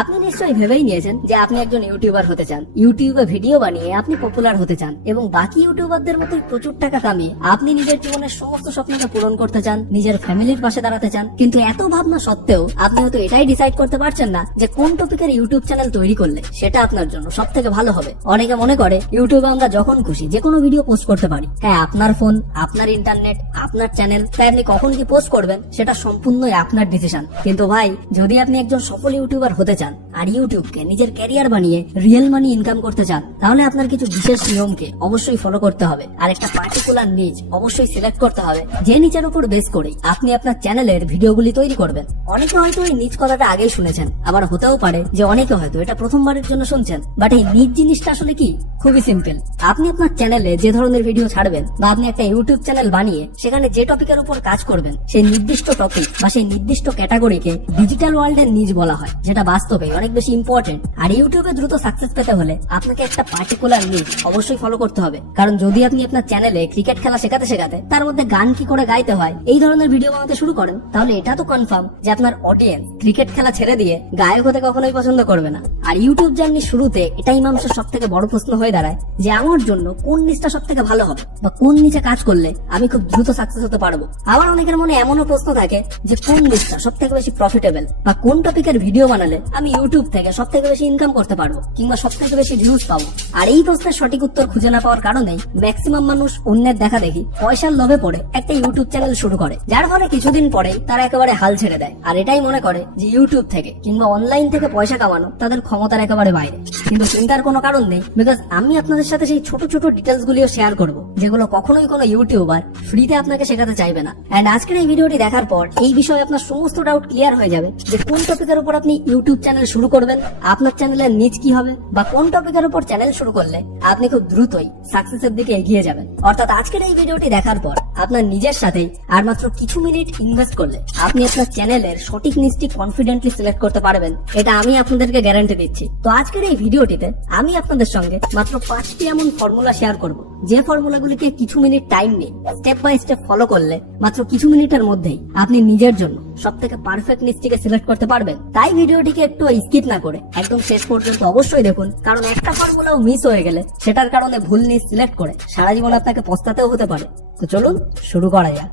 আপনি নিশ্চয়ই ভেবেই নিয়েছেন যে আপনি একজন ইউটিউবার হতে চান, ইউটিউবে ভিডিও বানিয়ে আপনি পপুলার হতে চান এবং বাকি ইউটিউবারদের মতোই প্রচুর টাকা কামিয়ে আপনি নিজের জীবনের সমস্ত স্বপ্নকে পূরণ করতে চান, নিজের ফ্যামিলির পাশে দাঁড়াতে চান। কিন্তু এত ভাবনা সত্ত্বেও আপনি হয়তো এটাই ডিসাইড করতে পারছেন না যে কোন টপিকের ইউটিউব চ্যানেল তৈরি করলে সেটা আপনার জন্য সব থেকে ভালো হবে। অনেকে মনে করে ইউটিউবে আমরা যখন খুশি যে কোনো ভিডিও পোস্ট করতে পারি। হ্যাঁ, আপনার ফোন, আপনার ইন্টারনেট, আপনার চ্যানেল, তাই আপনি কখন কি পোস্ট করবেন সেটা সম্পূর্ণই আপনার ডিসিশন। কিন্তু ভাই, যদি আপনি একজন সফল ইউটিউবার হতে চান আর ইউটিউবকে নিজের ক্যারিয়ার বানিয়ে রিয়েল মানি ইনকাম করতে চান, তাহলে আপনার কিছু বিশেষ নিয়মকে অবশ্যই ফলো করতে হবে আর একটা পার্টিকুলার নিচ অবশ্যই সিলেক্ট করতে হবে, যে নিচের উপর বেস করেই আপনি আপনার চ্যানেলের ভিডিওগুলি তৈরি করবেন। অনেকে হয়তো এই নিচ কথাটা আগেই শুনেছেন, আবার হতেও পারে যে অনেকে হয়তো এটা প্রথমবারের জন্য শুনছেন। বাট এই নিচ জিনিসটা আসলে কি? খুবই সিম্পল। আপনি আপনার চ্যানেলে যে ধরনের ভিডিও ছাড়বেন বা আপনি একটা ইউটিউব চ্যানেল বানিয়ে সেখানে যে টপিকের উপর কাজ করবেন, সেই নির্দিষ্ট টপিক বা সেই নির্দিষ্ট ক্যাটাগরিকে ডিজিটাল ওয়ার্ল্ডের নিচ বলা হয়, যেটা বাস্তবে অনেক বেশি ইম্পর্টেন্ট। আর ইউটিউবে দ্রুত সাকসেস পেতে হলে আপনাকে একটা পার্টিকুলার নিচ অবশ্যই ফলো করতে হবে। কারণ যদি আপনি আপনার চ্যানেলে ক্রিকেট খেলা শেখাতে শেখাতে তার মধ্যে গান কি করে গাইতে হয় এই ধরনের ভিডিও বানাতে শুরু করেন, তাহলে এটা তো কনফার্ম যে আপনার অডিয়েন্স ক্রিকেট খেলা ছেড়ে দিয়ে গায়ক হতে কখনোই পছন্দ করবে না। আর ইউটিউব জার্নির শুরুতে এটাই মানুষের সব থেকে বড় প্রশ্ন হয়ে দাঁড়ায় যে আমার জন্য কোন নিচটা সব থেকে ভালো হবে বা কোন নিচে কাজ করলে আমি খুব দ্রুত সাকসেস হতে পারবো। আবার অনেকের মনে এমনও প্রশ্ন থাকে যে কোন নিচটা সব থেকে বেশি প্রফিটেবল বা কোন টপিকের ভিডিও বানালে আমি ইউটিউব থেকে সব থেকে বেশি ইনকাম করতে পারবো কিংবা সব থেকে বেশি ভিউজ পাবো। আর এই প্রশ্নের সঠিক উত্তর খুঁজে না পাওয়ার কারণেই ম্যাক্সিমাম মানুষ অন্যের দেখা দেখি পয়সার লোভে পড়ে একটা ইউটিউব চ্যানেল শুরু করে, যার ফলে কিছুদিন পরেই তারা একেবারে হাল ছেড়ে দেয় আর এটাই মনে করে যে ইউটিউব থেকে কিংবা অনলাইন থেকে পয়সা কামানো তাদের ক্ষমতার একেবারে বাইরে। কিন্তু চিন্তার কোনো কারণ নেই, বিকজ আমি আপনাদের সাথে সেই ছোট ছোট ডিটেলস গুলিও শেয়ার করবো যেগুলো কখনোই কোনো ইউটিউবার ফ্রিতে আপনাকে শেখাতে চাইবে না। এন্ড আজকের এই ভিডিওটি দেখার পর এই বিষয়ে আপনার সমস্ত ডাউট ক্লিয়ার হয়ে যাবে যে কোন টপিকের উপর আপনি ইউটিউব চ্যানেল শুরু করবেন, আপনার চ্যানেলের নিচ কি হবে, বা কোন টপিকের উপর চ্যানেল শুরু করলে আপনি খুব দ্রুতই সাকসেসের দিকে এগিয়ে যাবেন। অর্থাৎ আজকের এই ভিডিওটি দেখার পর আপনার নিজের সাথেই আর মাত্র কিছু মিনিট ইনভেস্ট করলে আপনি আপনার চ্যানেলের সঠিক নিচটি কনফিডেন্টলি সিলেক্ট করতে পারবেন, এটা আমি আপনাদেরকে গ্যারান্টি দিচ্ছি। তো আজকের এই ভিডিওটিতে আমি আপনাদের সঙ্গে মাত্র 5টি এমন ফর্মুলা শেয়ার করব, যে ফর্মুলাগুলিকে কিছু মিনিট টাইম নিয়ে স্টেপ বাই স্টেপ ফলো করলে মাত্র কিছু মিনিটের মধ্যেই আপনি নিজের জন্য সব থেকে পারফেক্ট নিচটিকে সিলেক্ট করতে পারবেন। তাই ভিডিওটিকে একটু স্কিপ না করে একদম শেষ পর্যন্ত অবশ্যই দেখুন, কারণ একটা ফর্মুলাও মিস হয়ে গেলে সেটার কারণে ভুল নিচ সিলেক্ট করে সারা জীবন আপনাকে পস্তাতেও হতে পারে। তো চলুন শুরু করা যাক।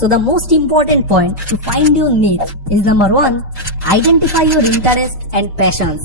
So the most important point to find your niche is number 1, identify your interest and passions.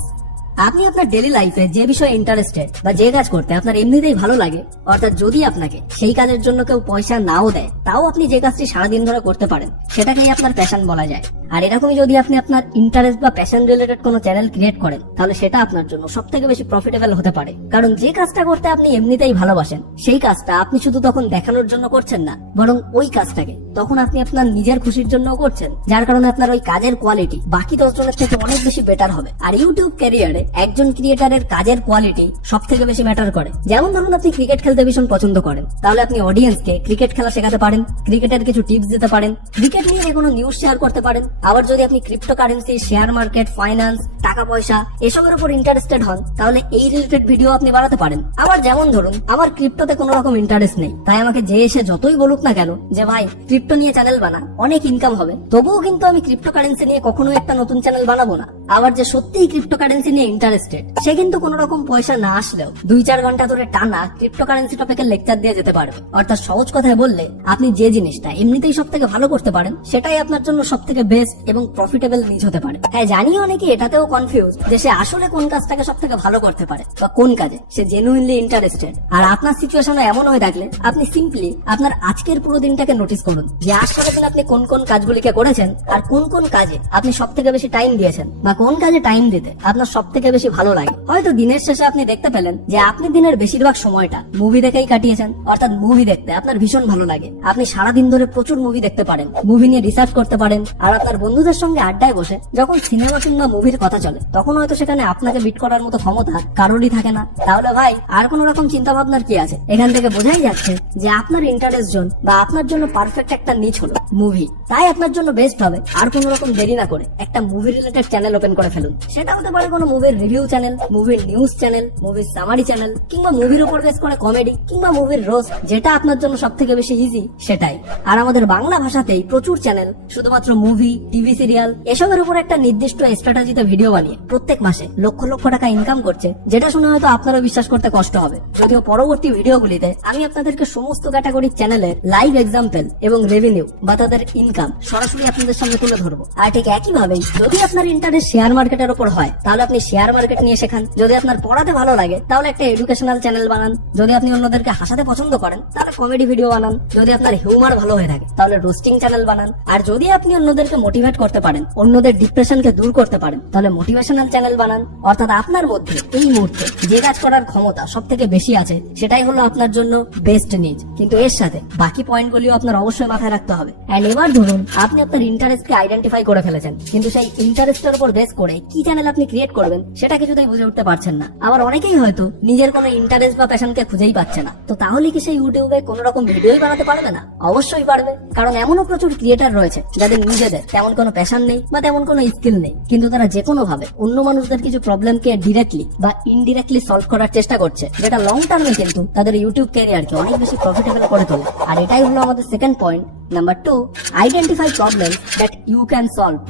আপনি আপনার ডেইলি লাইফে যে বিষয়ে ইন্টারেস্টেড বা যে কাজ করতে আপনার এমনিতেই ভালো লাগে, অর্থাৎ যদি আপনাকে সেই কাজের জন্য কেউ পয়সা নাও দেয় তাও আপনি যে কাজটি সারাদিন ধরে করতে পারেন সেটাকেই আপনার প্যাশন বলা যায়। আর এরকমই যদি আপনি আপনার ইন্টারেস্ট বা প্যাশন রিলেটেড কোনো চ্যানেল ক্রিয়েট করেন তাহলে সেটা আপনার জন্য সব থেকে বেশি প্রফিটেবল হতে পারে। কারণ যে কাজটা করতে আপনি এমনিতেই ভালোবাসেন সেই কাজটা আপনি শুধু তখন দেখানোর জন্য করছেন না, বরং ওই কাজটাকে তখন আপনি আপনার নিজের খুশির জন্য করছেন, যার কারণে আপনার ওই কাজের কোয়ালিটি বাকি 10 জনের থেকে অনেক বেশি বেটার হবে। আর ইউটিউব ক্যারিয়ারে একজন ক্রিয়েটারের কাজের কোয়ালিটি সব থেকে বেশি ম্যাটার করে। যেমন ধরুন আপনি ক্রিকেট খেলতে ভীষণ পছন্দ করেন, তাহলে আপনি অডিয়েন্সকে ক্রিকেট খেলা শেখাতে পারেন, ক্রিকেটের কিছু টিপস দিতে পারেন, ক্রিকেট নিয়ে কোনো নিউজ শেয়ার করতে পারেন। আবার যদি আপনি ক্রিপ্টোকারেন্সি, শেয়ার মার্কেট, ফাইন্যান্স, টাকা পয়সা এসবের উপর ইন্টারেস্টেড হন তাহলে এই রিলেটেড ভিডিও আপনি বানাতে পারেন। আবার যেমন ধরুন আমার ক্রিপ্টোতে কোনো রকম ইন্টারেস্ট নেই, তাই আমাকে যে এসে যতই বলুক না কেন যে ভাই ক্রিপ্টো নিয়ে চ্যানেল বানা, অনেক ইনকাম হবে, তবুও কিন্তু আমি ক্রিপ্টোকারেন্সি নিয়ে কখনোই একটা নতুন চ্যানেল বানাবো না। আবার যে সত্যিই ক্রিপ্টোকারেন্সি নিয়ে ইন্টারেস্টেড সে কিন্তু কোনো রকম পয়সা না আসলেও 2-4 ঘন্টা ধরে টানা ক্রিপ্টোকারেন্সি টপিকের লেকচার দিয়ে যেতে পারবে। অর্থাৎ সহজ কথায় বললে আপনি যে জিনিসটা এমনিতেই সব থেকে ভালো করতে পারেন সেটাই আপনার জন্য সব থেকে বেস্ট এবং প্রফিটেবল নিচ হতে পারে। হ্যাঁ, জানি অনেকে এটাতেও কনফিউজ যে সে আসলে কোন কাজটাকে সব থেকে ভালো করতে পারে বা কোন কাজে সে জেনুইনলি ইন্টারেস্টেড। আর আপনার সিচুয়েশন এমন হয়ে থাকলে আপনি সিম্পলি আপনার আজকের পুরো দিনটাকে নোটিস করুন যে আজ সারাদিন আপনি কোন কোন কাজগুলিকে করেছেন আর কোন কোন কাজে আপনি সব থেকে বেশি টাইম দিয়েছেন বা কোন কাজে টাইম দিতে আপনার সব থেকে বেশি ভালো লাগে। হয়তো দিনের শেষে আপনি দেখতে পেলেন যে আপনি দিনের বেশিরভাগ সময়টা মুভি দেখেই কাটিয়েছেন, অর্থাৎ মুভি দেখতে আপনার ভীষণ ভালো লাগে। আপনি সারাদিন ধরে প্রচুর মুভি দেখতে পারেন, মুভি নিয়ে রিসার্চ করতে পারেন, আর আপনার বন্ধুদের সঙ্গে আড্ডায় বসে যখন সিনেমা কিংবা মুভির কথা চলে তখন হয়তো সেখানে আপনাকে বিট করার মতো ক্ষমতা কারোরই থাকে না। তাহলে ভাই আর কোন রকম চিন্তা ভাবনার কি আছে? এখান থেকে বোঝাই যাচ্ছে যে আপনার ইন্টারেস্ট জোন বা আপনার জন্য পারফেক্ট একটা নিচ হলো মুভি। তাই আপনার জন্য বেস্ট হবে আর কোন রকম দেরি না করে একটা মুভি রিলেটেড চ্যানেল ওপেন করে ফেলুন। সেটা হতে পারে কোনো মুভির রিভিউ চ্যানেল, মুভির নিউজ চ্যানেল, মুভির সামারি চ্যানেল, কিংবা মুভির উপর বেস করে কমেডি, কিংবা মুভির রোস্ট, যেটা আপনার জন্য সব থেকে বেশি ইজি সেটাই। আর আমাদের বাংলা ভাষাতেই প্রচুর চ্যানেল শুধুমাত্র মুভি, টিভি সিরিয়াল এসবের উপর একটা নির্দিষ্ট স্ট্র্যাটেজিতে ভিডিও বানিয়ে প্রত্যেক মাসে লক্ষ লক্ষ টাকা ইনকাম করছে, যেটা শুনে হয়তো আপনারও বিশ্বাস করতে কষ্ট হবে। যদিও পরবর্তী ভিডিওগুলিতে আমি আপনাদেরকে সমস্ত ক্যাটাগরির চ্যানেলের লাইভ এক্সাম্পল এবং রেভিনিউ বা তাদের ইনকাম সরাসরি আপনাদের সামনে তুলে ধরবো। আর ঠিক একইভাবেই যদি আপনার ইন্টারেস্ট শেয়ার মার্কেটের উপর হয় তাহলে আপনি শেয়ার মার্কেট নিয়ে শেখান। যদি আপনার পড়াতে ভালো লাগে তাহলে একটা এডুকেশনাল চ্যানেল বানান। যদি আপনি অন্যদেরকে হাসাতে পছন্দ করেন তাহলে কমেডি ভিডিও বানান। যদি আপনার হিউমার ভালো হয়ে থাকে তাহলে রোস্টিং চ্যানেল বানান। আর যদি আপনি অন্যদেরকে মোটিভেট করতে পারেন, অন্যদের ডিপ্রেশনকে দূর করতে পারেন, তাহলে মোটিভেশনাল চ্যানেল বানান। অর্থাৎ আপনার মধ্যে এই মুহূর্তে যে কাজ করার ক্ষমতা সব থেকে বেশি আছে সেটাই হলো আপনার জন্য বেস্ট নিজ। কিন্তু এর সাথে বাকি পয়েন্টগুলিও আপনার অবশ্যই মাথায় রাখতে হবে। এন্ড এবার ধরুন আপনি আপনার ইন্টারেস্টকে আইডেন্টিফাই করে ফেলেছেন, কিন্তু সেই ইন্টারেস্টের উপর বেস করে কি চ্যানেল আপনি ক্রিয়েট করবেন সেটা কিছুতেই বুঝে উঠতে পারছেন না। আবার অনেকেই হয়তো নিজের কোনো ইন্টারেস্ট বা প্যাশনকে খুঁজেই পাচ্ছে না। তো তাহলে কি সেই ইউটিউবে কোন রকম ভিডিওই বানাতে পারবে না? অবশ্যই পারবে, কারণ এমনও প্রচুর ক্রিয়েটার রয়েছে যাদের নিজেদের তেমন কোনো প্যাশন নেই বা তেমন কোনো স্কিল নেই, কিন্তু তারা যে কোনো ভাবে অন্য মানুষদের কিছু প্রবলেমকে ডিরেক্টলি বা ইনডিরেক্টলি সলভ করার চেষ্টা করছে, যেটা লং টার্মে কিন্তু তাদের ইউটিউব ক্যারিয়ারকে অনেক বেশি প্রফিটেবল করে তোলে। আর এটাই হলো আমাদের second point, number 2, identify problem that you can solve.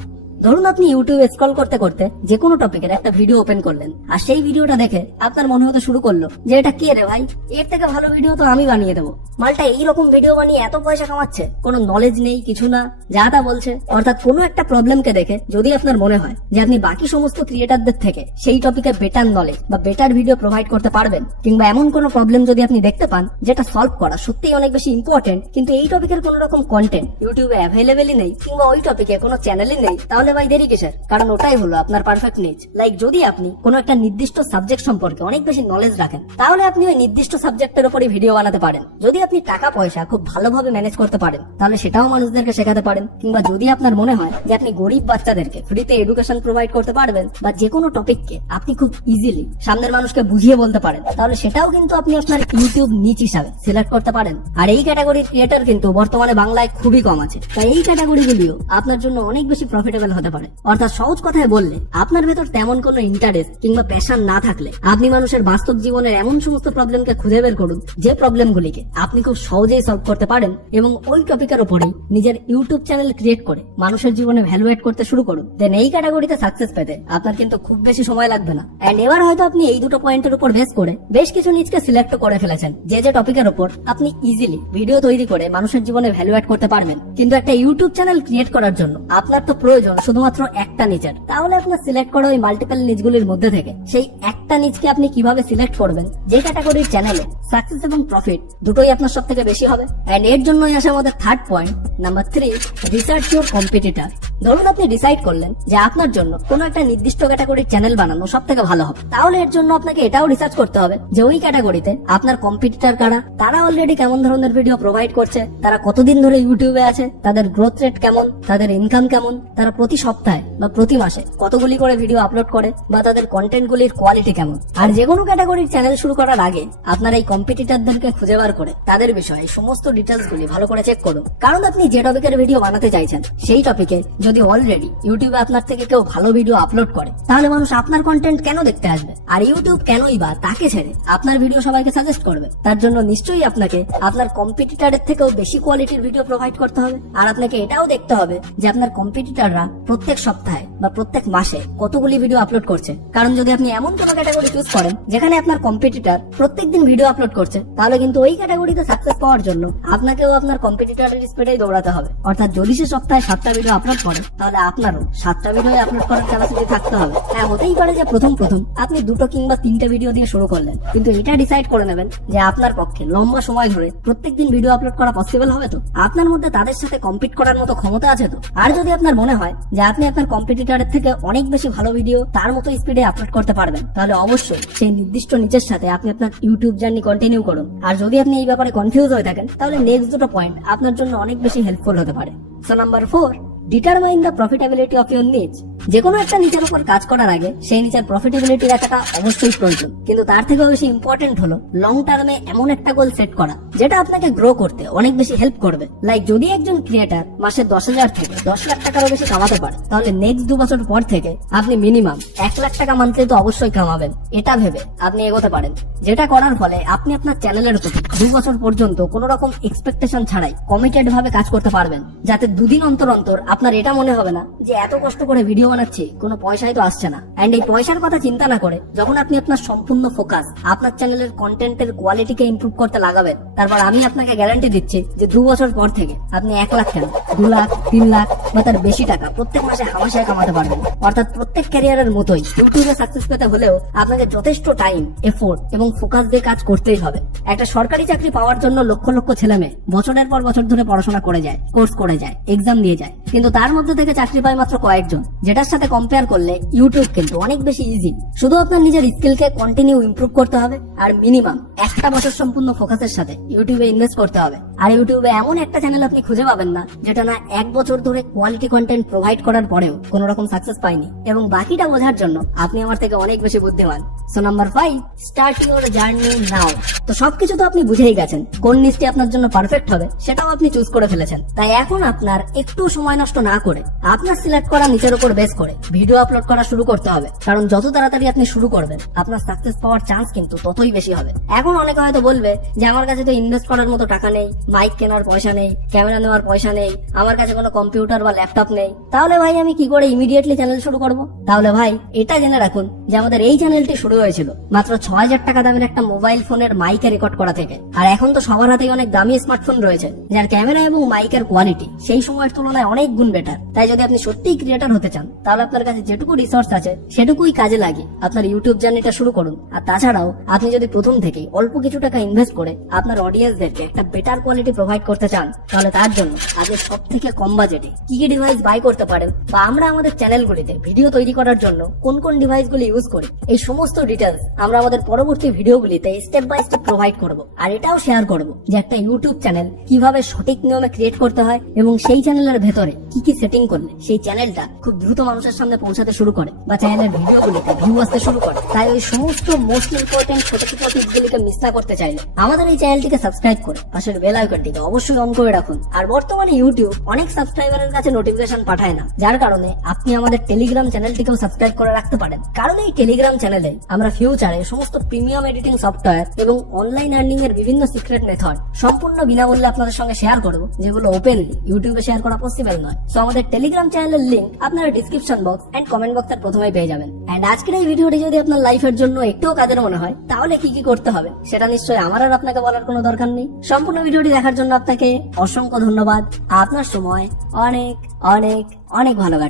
ধরুন আপনি ইউটিউবে স্ক্রল করতে করতে যে কোনো টপিকের একটা ভিডিও ওপেন করলেন, আর সেই ভিডিওটা দেখে আপনার মনে হতে শুরু করলো যে এটা কে রে ভাই, এর থেকে ভালো ভিডিও তো আমি বানিয়ে দেবো। মালটা এইরকম ভিডিও বানিয়ে এত পয়সা কামাচ্ছে, কোনো নলেজ নেই, কিছু না, যা তা বলছে। অর্থাৎ কোনো একটা প্রবলেমকে দেখে যদি আপনার মনে হয় যে আপনি বাকি সমস্ত ক্রিয়েটারদের থেকে সেই টপিকে বেটার নলেজ বা বেটার ভিডিও প্রোভাইড করতে পারবেন, কিংবা এমন কোনো প্রবলেম যদি আপনি দেখতে পান যেটা সলভ করা সত্যিই অনেক বেশি ইম্পর্টেন্ট, কিন্তু এই টপিকের কোনো রকম কন্টেন্ট ইউটিউবে অ্যাভেলেবেলই নেই, কিংবা ওই টপিকে কোনো চ্যানেলই নেই, তাহলে ভাই দেরি কিসের? কারণ ওটাই হলো আপনার পারফেক্ট নিচ। লাইক যদি আপনি কোনো একটা নির্দিষ্ট সাবজেক্ট সম্পর্কে অনেক বেশি নলেজ রাখেন, তাহলে আপনি ওই নির্দিষ্ট সাবজেক্টের উপরই ভিডিও বানাতে পারেন। যদি আপনি টাকা পয়সা খুব ভালোভাবে ম্যানেজ করতে পারেন তাহলে সেটাও মানুষদেরকে শেখাতে পারেন। কিংবা যদি আপনার মনে হয় যে আপনি গরিব বাচ্চাদেরকে ফ্রিতে এডুকেশন প্রোভাইড করতে পারবেন, বা যে কোনো টপিককে আপনি খুব ইজিলি সামনের মানুষকে বুঝিয়ে বলতে পারেন, তাহলে সেটাও কিন্তু আপনি আপনার ইউটিউব নিচ হিসাবে সিলেক্ট করতে পারেন। আর এই ক্যাটাগরির ক্রিয়েটর কিন্তু বর্তমানে বাংলায় খুবই কম আছে, তাই এই ক্যাটাগরিগুলিও আপনার জন্য অনেক বেশি প্রফিটেবল হতে পারে। অর্থাৎ সহজ কথায় বললে, আপনার ভেতর তেমন কোনো ইন্টারেস্ট কিংবা প্যাশন না থাকলে আপনি মানুষের বাস্তব জীবনের এমন সমস্ত প্রবলেমকে খুঁজে বের করুন যে প্রবলেমগুলিকে আপনি খুব সহজেই সলভ করতে পারেন, এবং ওই টপিকের উপরেই নিজের ইউটিউব চ্যানেল ক্রিয়েট করে মানুষের জীবনে ভ্যালু এড করতে শুরু করুন। দেন এই ক্যাটাগরিতে সাকসেস পেতে আপনার কিন্তু খুব বেশি সময় লাগবে না। এন্ড এবার হয়তো আপনি এই দুটো পয়েন্টের উপর বেস করে বেশ কিছু নিচকে সিলেক্ট করে ফেলেছেন যে যে টপিকের উপর আপনি ইজিলি ভিডিও তৈরি করে মানুষের জীবনে ভ্যালু এড করতে পারবেন। কিন্তু একটা ইউটিউব চ্যানেল ক্রিয়েট করার জন্য আপনার তো প্রয়োজন শুধুমাত্র একটা নিচের। তাহলে আপনার সিলেক্ট করা ওই মাল্টিপল নিচগুলির মধ্যে থেকে সেই একটা নিচকে আপনি কিভাবে সিলেক্ট করবেন যে ক্যাটাগরির চ্যানেলে সাকসেস এবং প্রফিট দুটোই আপনার সব থেকে বেশি হবে। এন্ড এর জন্যই আসে আমাদের third point, number 3, research your competitor. ধরুন আপনি ডিসাইড করলেন যে আপনার জন্য কোনো একটা নির্দিষ্ট ক্যাটাগরির চ্যানেল বানানো সব থেকে ভালো হবে, তাহলে এর জন্য আপনাকে এটাও রিসার্চ করতে হবে যে ওই ক্যাটাগরিতে আপনার কম্পিটিটর কারা, তারা অলরেডি কেমন ধরনের ভিডিও প্রোভাইড করছে, তারা কতদিন ধরে ইউটিউবে আছে, তাদের গ্রোথ রেট কেমন, তাদের ইনকাম কেমন, তারা প্রতি সপ্তাহে বা প্রতি মাসে কতগুলি করে ভিডিও আপলোড করে, বা তাদের কন্টেন্ট গুলির কোয়ালিটি কেমন। আর যে কোনো ক্যাটাগরির চ্যানেল শুরু করার আগে আপনার এই কম্পিটিটরদেরকে খুঁজে বার করে তাদের বিষয়ে সমস্ত ডিটেলস গুলি ভালো করে চেক করুন। কারণ আপনি যে টপিকের ভিডিও বানাতে চাইছেন সেই টপিকে যদি অলরেডি ইউটিউবে আপনার থেকে কেউ ভালো ভিডিও আপলোড করে, তাহলে মানুষ আপনার কন্টেন্ট কেন দেখতে আসবে? আর ইউটিউব কেনই বা তাকে ছেড়ে আপনার ভিডিও সবাইকে সাজেস্ট করবে? তার জন্য নিশ্চয়ই আপনাকে আপনার কম্পিটিটরের থেকেও বেশি কোয়ালিটির ভিডিও প্রোভাইড করতে হবে। আর আপনাকে এটাও দেখতে হবে যে আপনার কম্পিটিটররা প্রত্যেক সপ্তাহে বা প্রত্যেক মাসে কতগুলি ভিডিও আপলোড করছে। কারণ যদি আপনি এমন কোনো ক্যাটাগরি চুজ করেন যেখানে আপনার কম্পিটিটর প্রত্যেকদিন ভিডিও আপলোড করছে, তাহলে কিন্তু ওই ক্যাটাগরিতে সাকসেস পাওয়ার জন্য আপনাকেও আপনার কম্পিটিটরের স্পিডেই দৌড়াতে হবে। অর্থাৎ যদি সে সপ্তাহে 7টা ভিডিও আপলোড করে, তাহলে আপনারও 7টা ভিডিও আপলোড করার ক্যাপাসিটি থাকতে হবে। হ্যাঁ, হতেই পারে যে প্রথম আপনি 2 কিংবা 3টে ভিডিও দিয়ে শুরু করলেন, কিন্তু এটা ডিসাইড করে নেবেন যে আপনার পক্ষে লম্বা সময় ধরে প্রত্যেকদিন ভিডিও আপলোড করা পসিবল হবে তো, আপনার মধ্যে তাদের সাথে কম্পিট করার মতো ক্ষমতা আছে তো। আর যদি আপনার মনে হয় যে আপনি আপনার কম্পিটিটরের থেকে অনেক বেশি ভালো ভিডিও তার মতো স্পিডে আপলোড করতে পারবেন, তাহলে অবশ্যই সেই নির্দিষ্ট নিচের সাথে আপনি আপনার ইউটিউব জার্নি কন্টিনিউ করুন। আর যদি আপনি এই ব্যাপারে কনফিউজ হয়ে থাকেন, তাহলে নেক্সট দুটো পয়েন্ট আপনার জন্য অনেক বেশি হেল্পফুল হতে পারে। So number 4, determine the profitability of your নিচ। যে কোনো একটা নিচের উপর কাজ করার আগে সেই নিচের প্রফিটেবিলিটি দেখাটা অবশ্যই প্রয়োজন, কিন্তু তার থেকেও বেশি ইম্পর্টেন্ট হলো লং টার্মে এমন একটা গোল সেট করা যেটা আপনাকে গ্রো করতে অনেক বেশি হেল্প করবে। লাইক যদি একজন ক্রিয়েটার মাসে 10,000 থেকে 10 লাখ টাকারও বেশি কামাতে পারে, তাহলে নেক্সট 2 বছর পর থেকে আপনি মিনিমাম 1 লাখ টাকা মান্থলি তো অবশ্যই কামাবেন। এটা ভেবে আপনি এগোতে পারেন, যেটা করার ফলে আপনি আপনার চ্যানেলের প্রতি 2 বছর পর্যন্ত কোনো রকম এক্সপেকটেশন ছাড়াই কমিটেড ভাবে কাজ করতে পারবেন, যাতে দুদিন অন্তর অন্তর আপনার এটা মনে হবে না যে এত কষ্ট করে ভিডিও বানাচ্ছি কোনো পয়সাই তো আসছে না। এন্ড এই পয়সার কথা চিন্তা না করে যখন আপনি আপনার সম্পূর্ণ ফোকাস আপনার চ্যানেলের কন্টেন্টের কোয়ালিটিকে ইমপ্রুভ করতে লাগাবেন, তারপর আমি আপনাকে গ্যারান্টি দিচ্ছি যে 2 বছর পর থেকে আপনি 1 লাখ কেন 2 লাখ 3 লাখ বা তার বেশি টাকা প্রত্যেক মাসে হামাশায় কামাতে পারবেন। অর্থাৎ প্রত্যেক ক্যারিয়ারের মতোই ইউটিউবে সাকসেস পেতে হলেও আপনাকে যথেষ্ট টাইম, এফোর্ট এবং ফোকাস দিয়ে কাজ করতেই হবে। একটা সরকারি চাকরি পাওয়ার জন্য লক্ষ লক্ষ ছেলে মেয়ে বছরের পর বছর ধরে পড়াশোনা করে যায়, কোর্স করে যায়, এক্সাম দিয়ে যায়, কিন্তু তার মধ্যে থেকে চাকরি পায় মাত্র কয়েকজন। যেটার সাথে কম্পেয়ার করলে ইউটিউব কিন্তু অনেক বেশি ইজি। শুধু আপনার নিজের স্কিলকে কন্টিনিউ ইমপ্রুভ করতে হবে আর মিনিমাম 1টা বছর সম্পূর্ণ ফোকাসের সাথে ইউটিউবে ইনভেস্ট করতে হবে। আর ইউটিউবে এমন একটা চ্যানেল আপনি খুঁজে পাবেন না যেটা না 1 বছর ধরে কোয়ালিটি কন্টেন্ট প্রোভাইড করার পরেও কোন রকম সাকসেস পায়নি। এবং বাকিটা বোঝার জন্য আপনি আমার থেকে অনেক বেশি বুদ্ধিমান। So number 5, start your journey now. তো সবকিছু তো আপনি বুঝেই গেছেন, কোন নিচটি আপনার জন্য পারফেক্ট হবে সেটাও আপনি চুজ করে ফেলেছেন। তাই এখন আপনার একটু সময় নষ্ট না করে আপনার সিলেক্ট করা নিচের উপর বেস করে ভিডিও আপলোড করা শুরু করতে হবে। কারণ যত তাড়াতাড়ি আপনি শুরু করবেন আপনার সাকসেস পাওয়ার চান্স কিন্তু ততই বেশি হবে। এখন অনেকে হয়তো বলবে যে আমার কাছে তো ইনভেস্ট করার মতো টাকা নেই, মাইক কেনার পয়সা নেই, ক্যামেরা নেওয়ার পয়সা নেই, আমার কাছে কোনো কম্পিউটার বা ল্যাপটপ নেই, তাহলে ভাই আমি কি করে ইমিডিয়েটলি চ্যানেল শুরু করব? তাহলে ভাই এটা জেনে রাখুন যে আমাদের এই চ্যানেলটি শুরু হয়েছিল মাত্র 6,000 টাকা দামের একটা মোবাইল ফোনের মাইকে রেকর্ড করা থেকে। আর এখন তো সবার হাতেই অনেক দামি স্মার্টফোন রয়েছে যার ক্যামেরা এবং মাইকের কোয়ালিটি সেই সময়ের তুলনায় অনেক গুণ বেটার। তাই যদি আপনি সত্যিই ক্রিয়েটর হতে চান তাহলে আপনার কাছে যেটুকু রিসোর্স আছে সেটুকুই কাজে লাগিয়ে আপনার ইউটিউব জার্নিটা শুরু করুন। আর তাছাড়াও আপনি যদি প্রথম থেকে অল্প কিছু টাকা ইনভেস্ট করে আপনার অডিয়েন্সদেরকে একটা বেটার কোয়ালিটি প্রোভাইড করতে চান, তাহলে তার জন্য আপনি সব থেকে কম বাজেটে কি কি ডিভাইস বাই করতে পারেন বা আমরা আমাদের চ্যানেলগুলিতে ভিডিও তৈরি করার জন্য কোন কোন ডিভাইসগুলি ইউজ করি, এই সমস্ত ডিটেলস আমরা আমাদের পরবর্তী ভিডিওগুলিতে স্টেপ বাই স্টেপ প্রোভাইড করব। আর এটাও শেয়ার করব যে একটা ইউটিউব চ্যানেল কিভাবে সঠিক নিয়মে ক্রিয়েট করতে হয় এবং সেই চ্যানেলের ভেতরে কি কি সেটিং করলে সেই চ্যানেলটা খুব দ্রুত মানুষের সামনে পৌঁছাতে শুরু করে বা চ্যানেলের ভিডিওগুলিতে ভিউ আসতে শুরু করে। তাই ওই সমস্ত মোস্ট ইম্পর্টেন্ট ছোট ছোট টিপসগুলিকে মিস না করতে চাইলে আমাদের এই চ্যানেলটিকে সাবস্ক্রাইব করে পাশের বেল আইকনটিকে অবশ্যই অন করে রাখুন। আর বর্তমানে ইউটিউব অনেক সাবস্ক্রাইবারের কাছে নোটিফিকেশন পাঠায় না, যার কারণে আপনি আমাদের টেলিগ্রাম চ্যানেলটিকেও সাবস্ক্রাইব করে রাখতে পারেন। কারণ এই টেলিগ্রাম চ্যানেলে আমরা ফিউচারে সমস্ত প্রিমিয়াম এডিটিং সফটওয়্যার এবং অনলাইন আর্নিং এর বিভিন্ন সিক্রেট মেথড সম্পূর্ণ বিনামূল্যে আপনাদের সঙ্গে শেয়ার করব, যেগুলো ওপেনলি ইউটিউবে শেয়ার করা পসিবল নয়। সো আমাদের টেলিগ্রাম চ্যানেলের লিংক আপনারা ডিসক্রিপশন বক্স এন্ড কমেন্ট বক্সের প্রথমেই পেয়ে যাবেন। এন্ড আজকের এই ভিডিওটি যদি আপনার লাইফের জন্য একটুও কাজের মনে হয় তাহলে কি কি করতে হবে সেটা নিশ্চয়ই আমার আর আপনাকে বলার কোনো দরকার নেই। সম্পূর্ণ ভিডিওটি দেখার জন্য আপনাকে অসংখ্য ধন্যবাদ। আপনার সময় অনেক অনেক অনেক ভালো কাটে।